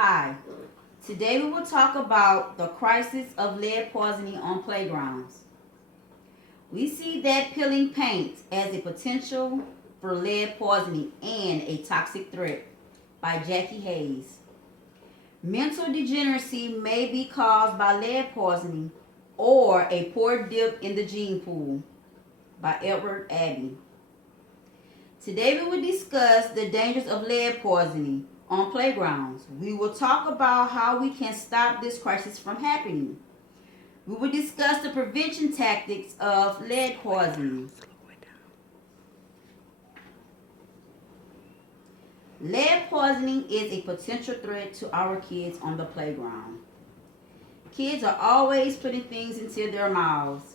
Hi, today we will talk about the crisis of lead poisoning on playgrounds. We see that peeling paint as a potential for lead poisoning and a toxic threat by Jackie Hayes. Mental degeneracy may be caused by lead poisoning or a poor dip in the gene pool by Edward Abbey. Today we will discuss the dangers of lead poisoning on playgrounds. We will talk about how we can stop this crisis from happening. We will discuss the prevention tactics of lead poisoning. Lead poisoning is a potential threat to our kids on the playground. Kids are always putting things into their mouths: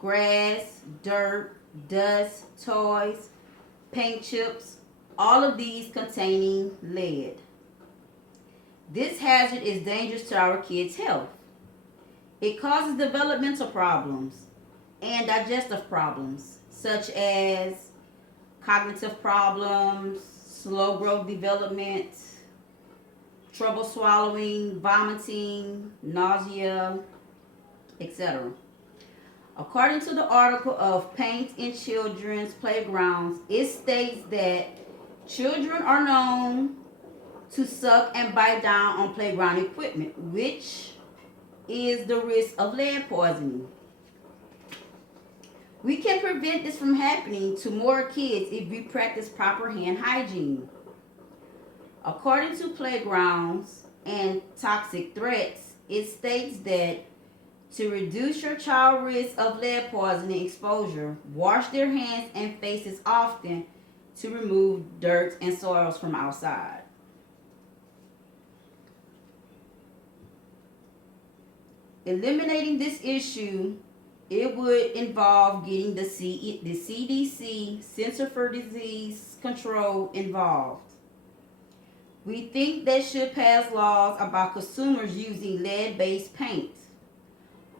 grass, dirt, dust, toys, paint chips, all of these containing lead. This hazard is dangerous to our kids' health. It causes developmental problems and digestive problems, such as cognitive problems, slow growth development, trouble swallowing, vomiting, nausea, etc. According to the article of Paint in Children's Playgrounds, it states that children are known to suck and bite down on playground equipment, which is the risk of lead poisoning. We can prevent this from happening to more kids if we practice proper hand hygiene. According to Playgrounds and Toxic Threats, it states that to reduce your child's risk of lead poisoning exposure, wash their hands and faces often to remove dirt and soils from outside. Eliminating this issue, it would involve getting the CDC, Center for Disease Control, involved. We think they should pass laws about consumers using lead-based paint.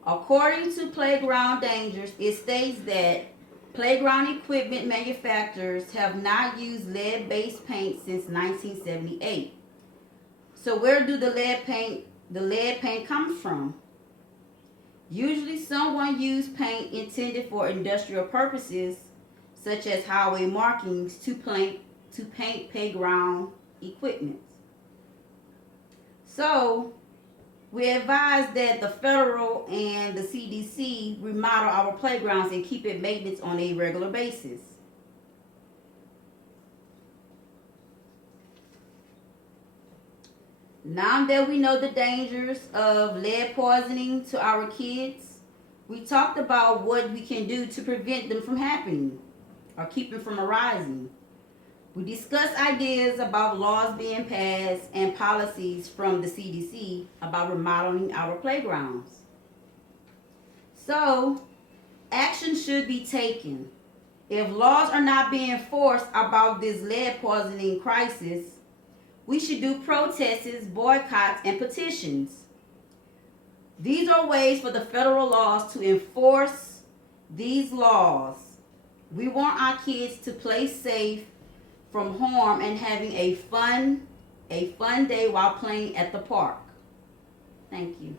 According to Playground Dangers, it states that playground equipment manufacturers have not used lead-based paint since 1978. So where do the lead paint come from? Usually someone used paint intended for industrial purposes, such as highway markings, to paint playground equipment. So we advise that the federal and the CDC remodel our playgrounds and keep it maintenance on a regular basis. Now that we know the dangers of lead poisoning to our kids, we talked about what we can do to prevent them from happening or keep them from arising. We discussed ideas about laws being passed and policies from the CDC about remodeling our playgrounds. So, action should be taken. If laws are not being enforced about this lead poisoning crisis, we should do protests, boycotts, and petitions. These are ways for the federal laws to enforce these laws. We want our kids to play safe from harm and having a fun day while playing at the park. Thank you.